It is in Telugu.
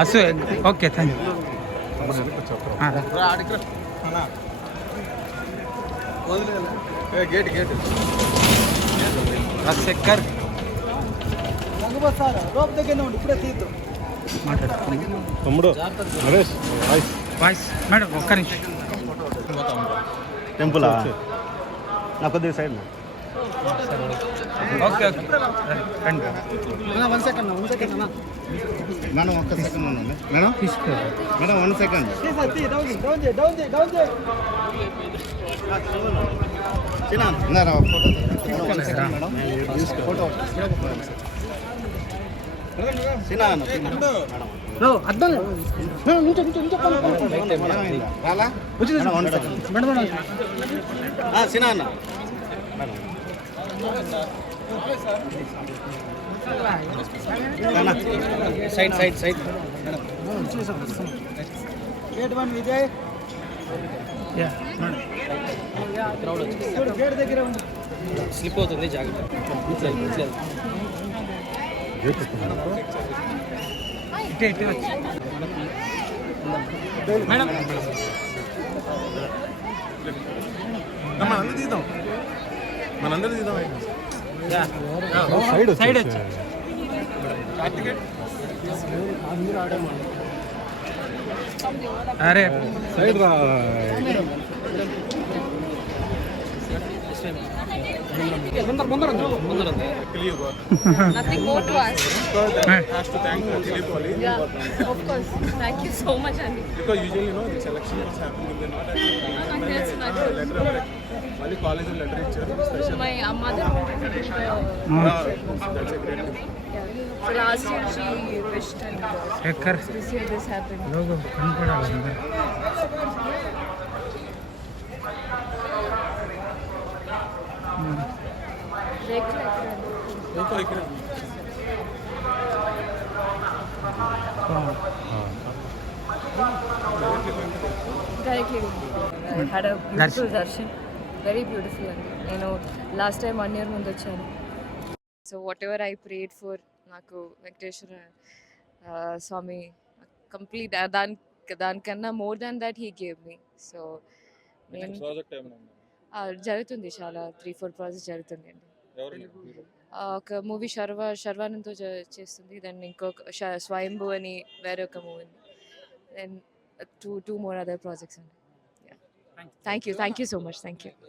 అసు okay thank you gate gate మాట్లాడుతున్నాం తమ్ముడు నరేష్ వాయిస్. వాయిస్ మేడం ఒక్క నిమిషం. టెంపులా? నా కొద్దిగా సైడ్ ఓకే ఓకే. రండి. వన్ సెకండ్ వన్ సెకండ్ అన్న. మేడం ఒక్క సెకండ్ ఉండండి. మేడం? తీసుకో మేడం వన్ సెకండ్ అర్థం మేడం. సినా అన్న. Side side side. Gate one Vijay yeah చూడు గేట్ దగ్గర ఉంది స్లిప్ అవుతుంది జాగ్రత్త. మేడం మనందరూ తీద్దాం. మనందరూ సైడ్ సైడ్ వచ్చి అరే సైడ్ రా ముందర ముందర ముందర ఉంది. Nothing more to ask. has to thank uh, Dilip Wali Yeah, of course. Thank you so much, Andy. because usually you know the selection is happening in the not నాకు తెలుసు నాకు తెలుసు. letter మళ్ళీ ಅಲ್ಲಿ ಕಾಲೇಜಲ್ಲಿ literature my uh, mother wanted to uh, so last year she wished and uh, check कर this year this happened लोग कनपड़ा Like that. Directly. I had a beautiful darshan. Very beautiful అండి. నేను లాస్ట్ టైం వన్ ఇయర్ ముందు వచ్చాను. So whatever I prayed for నాకు వెంకటేశ్వర స్వామి కంప్లీట్ దాని దానికన్నా more than that he gave me so project జరుగుతుంది చాలా త్రీ ఫోర్ ప్రాజెక్ట్స్ జరుగుతుంది అండి. ఒక మూవీ శర్వ శర్వానంద్తో చేస్తుంది. దెన్ ఇంకొక స్వయంభూ అని వేరే ఒక movie then two two more other projects అండి. Thank you thank you so much thank you